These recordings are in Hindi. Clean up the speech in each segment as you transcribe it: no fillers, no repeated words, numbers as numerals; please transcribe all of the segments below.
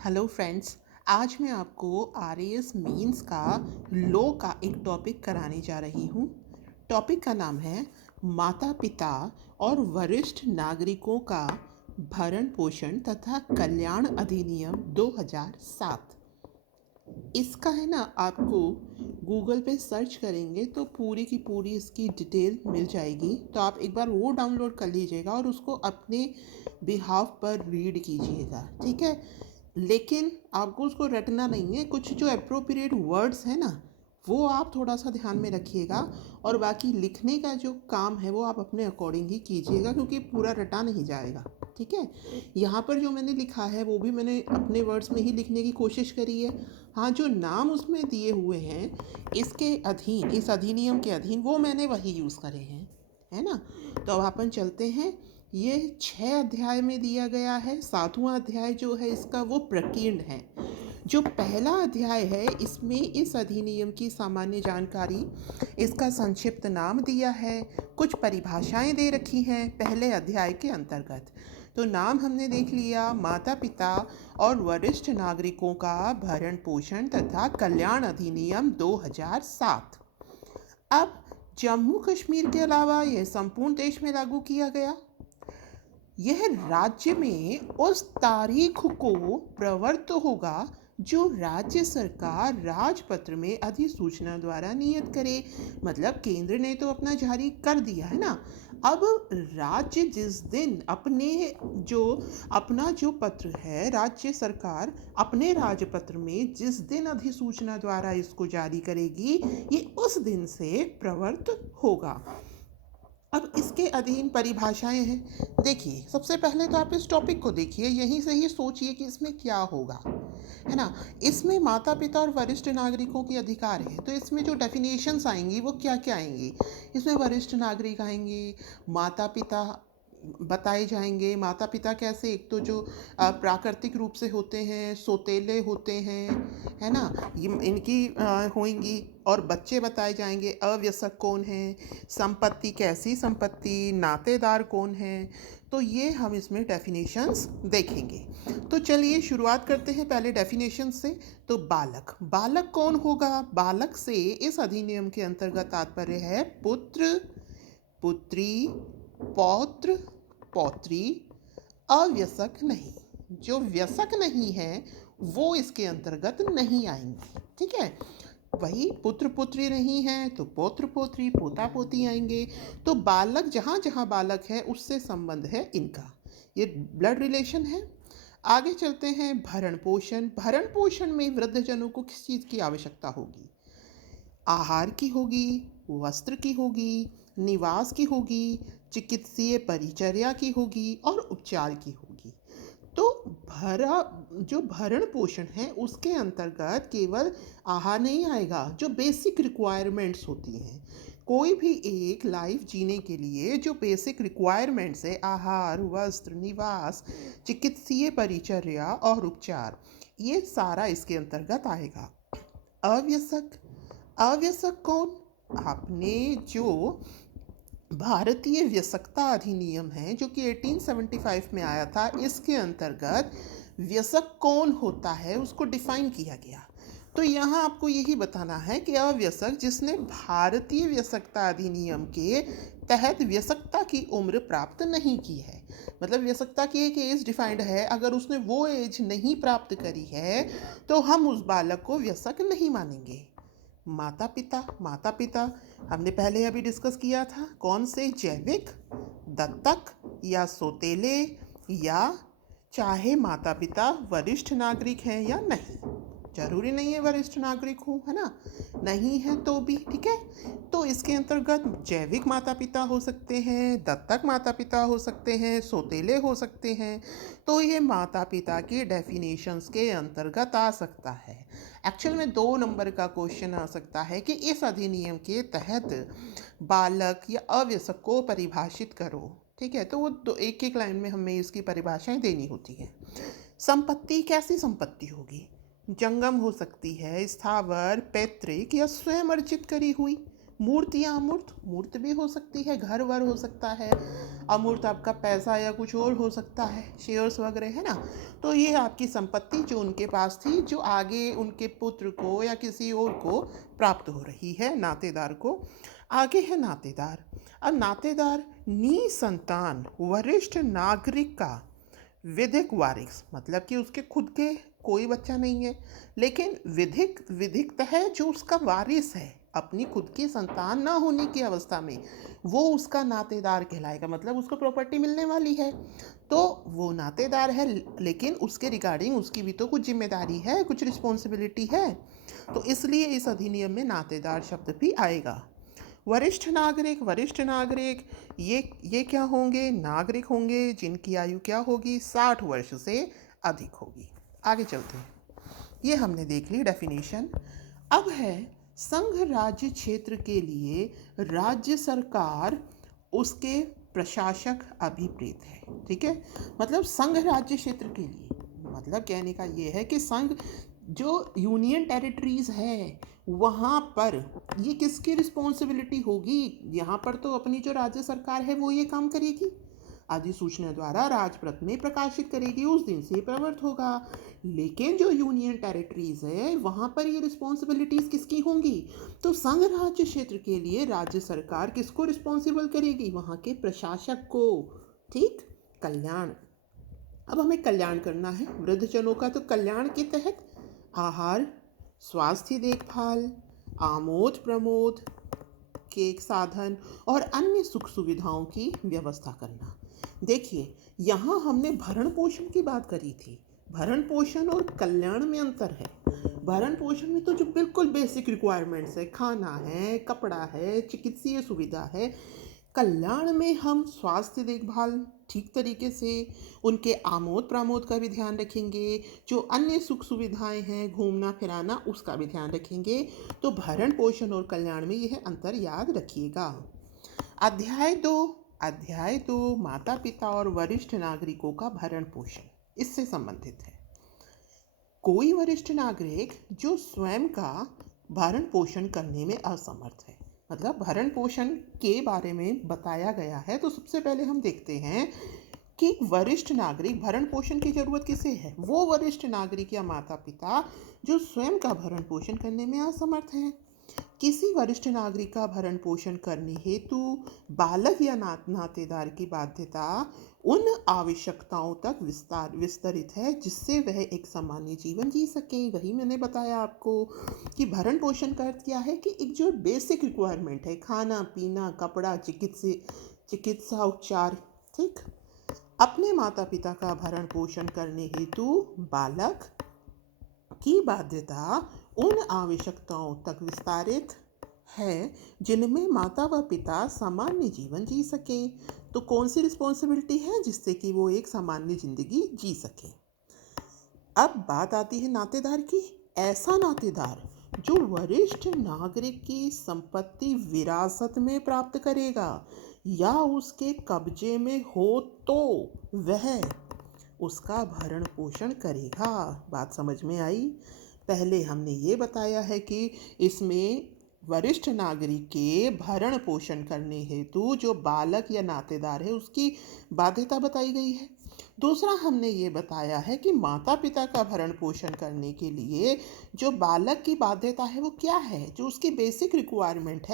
Hello friends. आज मैं आपको आरएएस मेंस का लॉ का एक टॉपिक कराने जा रही हूँ। टॉपिक का नाम है माता पिता और वरिष्ठ नागरिकों का भरण पोषण तथा कल्याण अधिनियम 2007। इसका है ना, आपको गूगल पे सर्च करेंगे तो पूरी की पूरी इसकी डिटेल मिल जाएगी। तो आप एक बार वो डाउनलोड कर लीजिएगा और उसको अपने बिहाफ पर रीड कीजिएगा, ठीक है। लेकिन आपको उसको रटना नहीं है, कुछ जो अप्रोप्रिएट वर्ड्स हैं ना वो आप थोड़ा सा ध्यान में रखिएगा, और बाकी लिखने का जो काम है वो आप अपने अकॉर्डिंग ही कीजिएगा, क्योंकि पूरा रटा नहीं जाएगा, ठीक है। यहाँ पर जो मैंने लिखा है वो भी मैंने अपने वर्ड्स में ही लिखने की कोशिश करी है। हाँ, जो नाम उसमें दिए हुए हैं इसके अधीन, इस अधिनियम के अधीन, वो मैंने वही यूज़ करे हैं, है ना। तो अब अपन चलते हैं। ये 6 अध्याय में दिया गया है। 7वां अध्याय जो है इसका वो प्रकीर्ण है। जो पहला अध्याय है इसमें इस अधिनियम की सामान्य जानकारी, इसका संक्षिप्त नाम दिया है, कुछ परिभाषाएं दे रखी हैं पहले अध्याय के अंतर्गत। तो नाम हमने देख लिया, माता पिता और वरिष्ठ नागरिकों का भरण पोषण तथा कल्याण अधिनियम 2007। अब जम्मू कश्मीर के अलावा यह संपूर्ण देश में लागू किया गया। यह राज्य में उस तारीख को प्रवृत्त होगा जो राज्य सरकार राजपत्र में अधिसूचना द्वारा नियत करे। मतलब केंद्र ने तो अपना जारी कर दिया है ना। अब राज्य जिस दिन अपना जो पत्र है, राज्य सरकार अपने राजपत्र में जिस दिन अधिसूचना द्वारा इसको जारी करेगी, ये उस दिन से प्रवृत्त होगा। अब इसके अधीन परिभाषाएं हैं। देखिए, सबसे पहले तो आप इस टॉपिक को देखिए, यहीं से ही सोचिए कि इसमें क्या होगा, है ना। इसमें माता पिता और वरिष्ठ नागरिकों के अधिकार हैं, तो इसमें जो डेफिनेशंस आएंगी वो क्या क्या आएंगी। इसमें वरिष्ठ नागरिक आएंगे, माता पिता बताए जाएंगे। माता पिता कैसे, एक तो जो प्राकृतिक रूप से होते हैं, सोतेले होते हैं, है ना, ये इनकी होंगी। और बच्चे बताए जाएंगे, अवयस्क कौन है, संपत्ति कैसी संपत्ति, नातेदार कौन है। तो ये हम इसमें डेफिनेशंस देखेंगे। तो चलिए शुरुआत करते हैं पहले डेफिनेशन से। तो बालक, बालक कौन होगा। बालक से इस अधिनियम के अंतर्गत तात्पर्य है पुत्र, पुत्री, पौत्र, पौत्री, अव्यस्क नहीं। जो व्यस्क नहीं है वो इसके अंतर्गत नहीं आएंगे, ठीक है। वही पुत्र पुत्री नहीं है तो पौत्र पोत्री, पोता पोती आएंगे। तो बालक, जहाँ जहाँ बालक है उससे संबंध है इनका, ये ब्लड रिलेशन है। आगे चलते हैं। भरण पोषण, भरण पोषण में वृद्धजनों को किस चीज़ की आवश्यकता होगी। आहार की होगी, वस्त्र की होगी, निवास की होगी, चिकित्सीय परिचर्या की होगी और उपचार की होगी। तो जो भरण पोषण है उसके अंतर्गत केवल आहार नहीं आएगा, जो बेसिक रिक्वायरमेंट्स होती हैं। कोई भी एक लाइफ जीने के लिए जो बेसिक रिक्वायरमेंट्स है, आहार, वस्त्र, निवास, चिकित्सीय परिचर्या और उपचार, ये सारा इसके अंतर्गत आएगा। अव्यस्क, अव्यस्क कौन। आपने जो भारतीय व्यसकता अधिनियम है जो कि 1875 में आया था, इसके अंतर्गत व्यसक कौन होता है उसको डिफाइन किया गया। तो यहाँ आपको यही बताना है कि अव्यसक जिसने भारतीय व्यसकता अधिनियम के तहत व्यसकता की उम्र प्राप्त नहीं की है। मतलब व्यसकता की एक एज डिफाइंड है, अगर उसने वो एज नहीं प्राप्त करी है तो हम उस बालक को व्यसक नहीं मानेंगे। माता पिता, माता पिता हमने पहले अभी डिस्कस किया था, कौन से, जैविक, दत्तक या सोतेले, या चाहे माता पिता वरिष्ठ नागरिक हैं या नहीं। जरूरी नहीं है वरिष्ठ नागरिक हो, है ना, नहीं है तो भी ठीक है। तो इसके अंतर्गत जैविक माता पिता हो सकते हैं, दत्तक माता पिता हो सकते हैं, सोतेले हो सकते हैं। तो ये माता पिता की डेफिनेशंस के अंतर्गत आ सकता है। एक्चुअल में 2 नंबर का क्वेश्चन आ सकता है कि इस अधिनियम के तहत बालक या अव्यस्क को परिभाषित करो, ठीक है। तो वो एक एक लाइन में हमें इसकी परिभाषाएं देनी होती हैं। संपत्ति कैसी संपत्ति होगी। जंगम हो सकती है, स्थावर, पैतृक या स्वयं अर्जित करी हुई। मूर्तियाँ अमूर्त, मूर्त भी हो सकती है, घर वर हो सकता है, अमूर्त आपका पैसा या कुछ और हो सकता है, शेयर्स वगैरह, है ना। तो ये आपकी संपत्ति जो उनके पास थी, जो आगे उनके पुत्र को या किसी और को प्राप्त हो रही है, नातेदार को। आगे है नातेदार। अब नातेदार निसंतान वरिष्ठ नागरिक का विधिक वारिस, मतलब कि उसके खुद के कोई बच्चा नहीं है, लेकिन विधिक है जो उसका वारिस है, अपनी खुद की संतान ना होने की अवस्था में वो उसका नातेदार कहलाएगा, मतलब उसको प्रॉपर्टी मिलने वाली है तो वो नातेदार है, लेकिन उसके रिगार्डिंग उसकी भी तो कुछ जिम्मेदारी है, कुछ रिस्पॉन्सिबिलिटी है, तो इसलिए इस अधिनियम में नातेदार शब्द भी आएगा। वरिष्ठ नागरिक ये क्या होंगे? नागरिक होंगे जिनकी आयु क्या होगी? 60 वर्ष से अधिक होगी। आगे चलते हैं। ये हमने देख ली डेफिनेशन। अब है संघ राज्य क्षेत्र के लिए राज्य सरकार उसके प्रशासक अभिप्रेत है। ठीक है, मतलब संघ राज्य क्षेत्र के लिए, मतलब कहने का ये है कि संघ जो यूनियन टेरिटरीज है वहाँ पर ये किसकी रिस्पॉन्सिबिलिटी होगी? यहाँ पर तो अपनी जो राज्य सरकार है वो ये काम करेगी, अधिसूचना द्वारा राजपत्र में प्रकाशित करेगी, उस दिन से प्रवृत्त होगा। लेकिन जो यूनियन टेरिटरीज है वहाँ पर ये रिस्पॉन्सिबिलिटीज किसकी होंगी? तो संघ राज्य क्षेत्र के लिए राज्य सरकार किसको रिस्पॉन्सिबल करेगी? वहाँ के प्रशासक को। ठीक, कल्याण। अब हमें कल्याण करना है वृद्धजनों का, तो कल्याण के तहत आहार, स्वास्थ्य देखभाल, आमोद प्रमोद के साधन और अन्य सुख सुविधाओं की व्यवस्था करना। देखिए, यहाँ हमने भरण पोषण की बात करी थी। भरण पोषण और कल्याण में अंतर है। भरण पोषण में तो जो बिल्कुल बेसिक रिक्वायरमेंट्स है, खाना है, कपड़ा है, चिकित्सीय सुविधा है। कल्याण में हम स्वास्थ्य देखभाल ठीक तरीके से, उनके आमोद प्रमोद का भी ध्यान रखेंगे, जो अन्य सुख सुविधाएं हैं, घूमना फिराना, उसका भी ध्यान रखेंगे। तो भरण पोषण और कल्याण में यह अंतर याद रखिएगा। अध्याय 2 माता पिता और वरिष्ठ नागरिकों का भरण पोषण, इससे संबंधित है। कोई वरिष्ठ नागरिक जो स्वयं का भरण पोषण करने में असमर्थ है, मतलब भरण पोषण के बारे में बताया गया है। तो सबसे पहले हम देखते हैं कि वरिष्ठ नागरिक भरण पोषण की जरूरत किसे है? वो वरिष्ठ नागरिक या माता पिता जो स्वयं का भरण पोषण करने में असमर्थ हैं। किसी वरिष्ठ नागरिक का भरण पोषण करने हेतु बालक या नातेदार की बाध्यता उन आवश्यकताओं तक विस्तरित है जिससे वह एक सामान्य जीवन जी सके। वही मैंने बताया आपको कि भरण पोषण का अर्थ क्या है कि एक जो बेसिक रिक्वायरमेंट है, खाना पीना, कपड़ा, चिकित्सा उपचार। ठीक, अपने माता पिता का भरण पोषण करने हेतु बालक की बाध्यता उन आवश्यकताओं तक विस्तारित है जिनमें माता व पिता सामान्य जीवन जी सकें। तो कौन सी रिस्पॉन्सिबिलिटी है? जिससे कि वो एक सामान्य जिंदगी जी सके। अब बात आती है नातेदार की। ऐसा नातेदार जो वरिष्ठ नागरिक की संपत्ति विरासत में प्राप्त करेगा या उसके कब्जे में हो तो वह उसका भरण पोषण करेगा। बात समझ में आई? पहले हमने ये बताया है कि इसमें वरिष्ठ नागरिक के भरण पोषण करने हेतु जो बालक या नातेदार है उसकी बाध्यता बताई गई है। दूसरा हमने ये बताया है कि माता पिता का भरण पोषण करने के लिए जो बालक की बाध्यता है वो क्या है, जो उसकी बेसिक रिक्वायरमेंट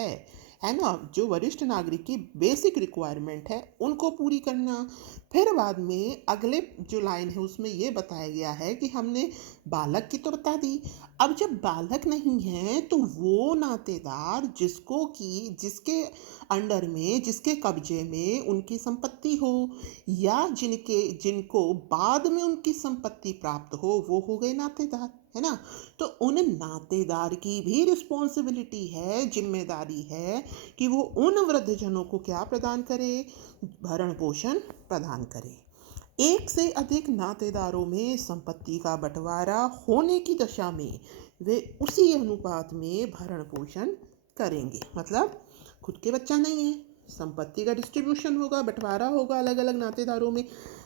है ना, जो वरिष्ठ नागरिक की बेसिक रिक्वायरमेंट है उनको पूरी करना। फिर बाद में अगले जो लाइन है उसमें ये बताया गया है कि हमने बालक की तो बता दी, अब जब बालक नहीं है तो वो नातेदार जिसके अंडर में, जिसके कब्जे में उनकी संपत्ति हो या जिनको बाद में उनकी संपत्ति प्राप्त हो, वो हो गए नातेदार, है ना। तो उन नातेदार की भी रिस्पॉन्सिबिलिटी है, जिम्मेदारी है कि वो उन वृद्धजनों को क्या प्रदान करे? भरण पोषण प्रदान करे। एक से अधिक नातेदारों में संपत्ति का बंटवारा होने की दशा में वे उसी अनुपात में भरण पोषण करेंगे। मतलब खुद के बच्चा नहीं है, संपत्ति का डिस्ट्रीब्यूशन होगा, बंटवारा होगा अलग अलग नातेदारों में।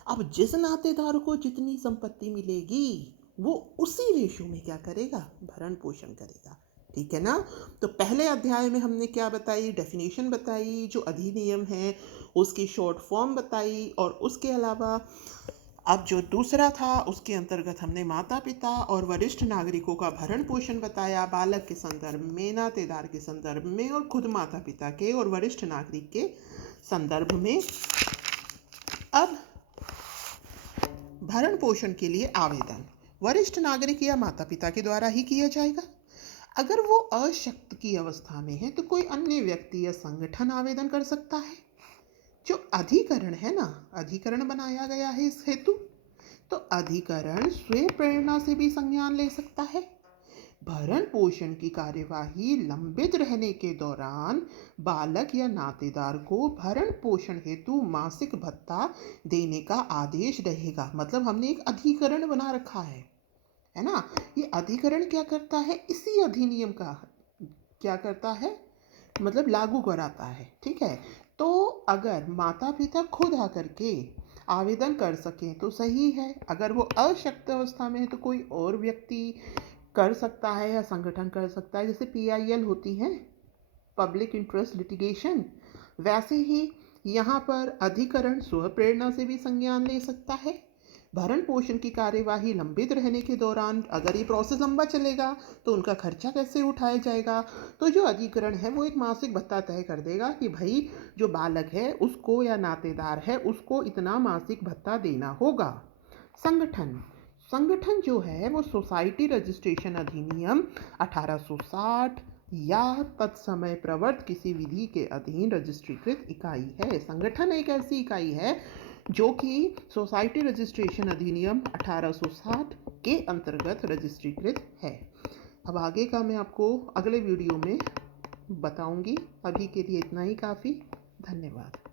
अब जिस नातेदार को जितनी संपत्ति मिलेगी वो उसी रेशो में क्या करेगा? भरण पोषण करेगा। ठीक है ना। तो पहले अध्याय में हमने क्या बताई, डेफिनेशन बताई, जो अधिनियम है उसकी शॉर्ट फॉर्म बताई, और उसके अलावा अब जो दूसरा था उसके अंतर्गत हमने माता पिता और वरिष्ठ नागरिकों का भरण पोषण बताया, बालक के संदर्भ में, नातेदार के संदर्भ में, और खुद माता पिता के और वरिष्ठ नागरिक के संदर्भ में। अब भरण पोषण के लिए आवेदन वरिष्ठ नागरिक या माता पिता के द्वारा ही किया जाएगा। अगर वो अशक्त की अवस्था में है तो कोई अन्य व्यक्ति या संगठन आवेदन कर सकता है। जो अधिकरण है ना, अधिकरण बनाया गया है इस हेतु, तो अधिकरण स्वयं प्रेरणा से भी संज्ञान ले सकता है। भरण पोषण की कार्यवाही लंबित रहने के दौरान बालक या नातेदार को भरण पोषण हेतु मासिक भत्ता देने का आदेश रहेगा। मतलब हमने एक अधिकरण बना रखा है ना। ये अधिकरण क्या करता है, इसी अधिनियम का क्या करता है, मतलब लागू कराता है। ठीक है। तो अगर माता पिता खुद आकर के आवेदन कर सकें तो सही है, अगर वो अशक्त अवस्था में है तो कोई और व्यक्ति कर सकता है या संगठन कर सकता है, जैसे PIL होती है, पब्लिक इंटरेस्ट लिटिगेशन। वैसे ही यहाँ पर अधिकरण स्वप्रेरणा से भी संज्ञान ले सकता है। भरण पोषण की कार्यवाही लंबित रहने के दौरान अगर ये प्रोसेस लंबा चलेगा तो उनका खर्चा कैसे उठाया जाएगा। तो जो अधिकरण है वो एक मासिक भत्ता तय कर देगा कि भाई जो बालक है उसको या नातेदार है उसको इतना मासिक भत्ता देना होगा। संगठन संगठन जो है वो सोसाइटी रजिस्ट्रेशन अधिनियम 1860 या तत्समय प्रवर्त किसी विधि के अधीन रजिस्ट्रीकृत इकाई है। संगठन एक ऐसी इकाई है जो कि सोसाइटी रजिस्ट्रेशन अधिनियम 1860 के अंतर्गत रजिस्ट्रीकृत है। अब आगे का मैं आपको अगले वीडियो में बताऊंगी। अभी के लिए इतना ही काफ़ी। धन्यवाद।